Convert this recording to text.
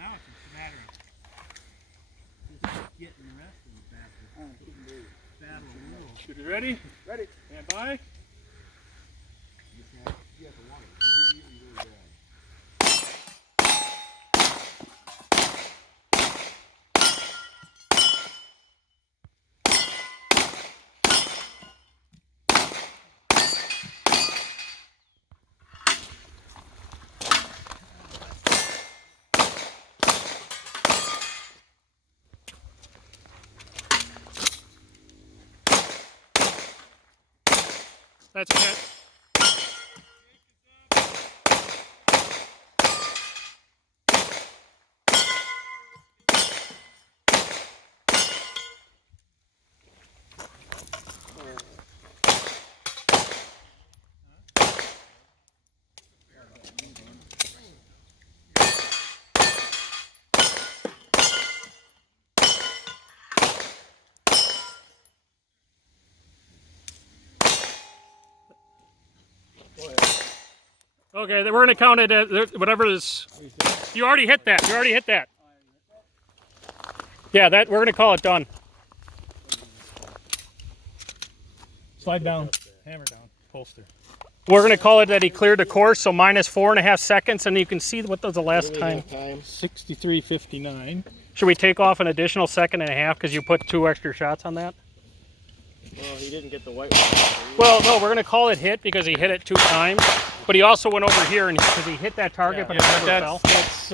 Now it's just a matter of just getting the rest of the battle rules. Shooters ready? Ready. Stand by. You have to want it really, really bad. That's a hit. Okay, we're going to count it as whatever is. You already hit that. You already hit that. Yeah, that we're going to call it done. Slide down. Hammer down. Holster. We're going to call it that he cleared the course, so minus 4.5 seconds, and you can see what was the last time. 63:59. Should we take off an additional 1.5 seconds because you put 2 extra shots on that? Well, he didn't get the white one. Well, no, we're going to call it hit because he hit it 2 times. But he also went over here and because he hit that target, but it never fell. That's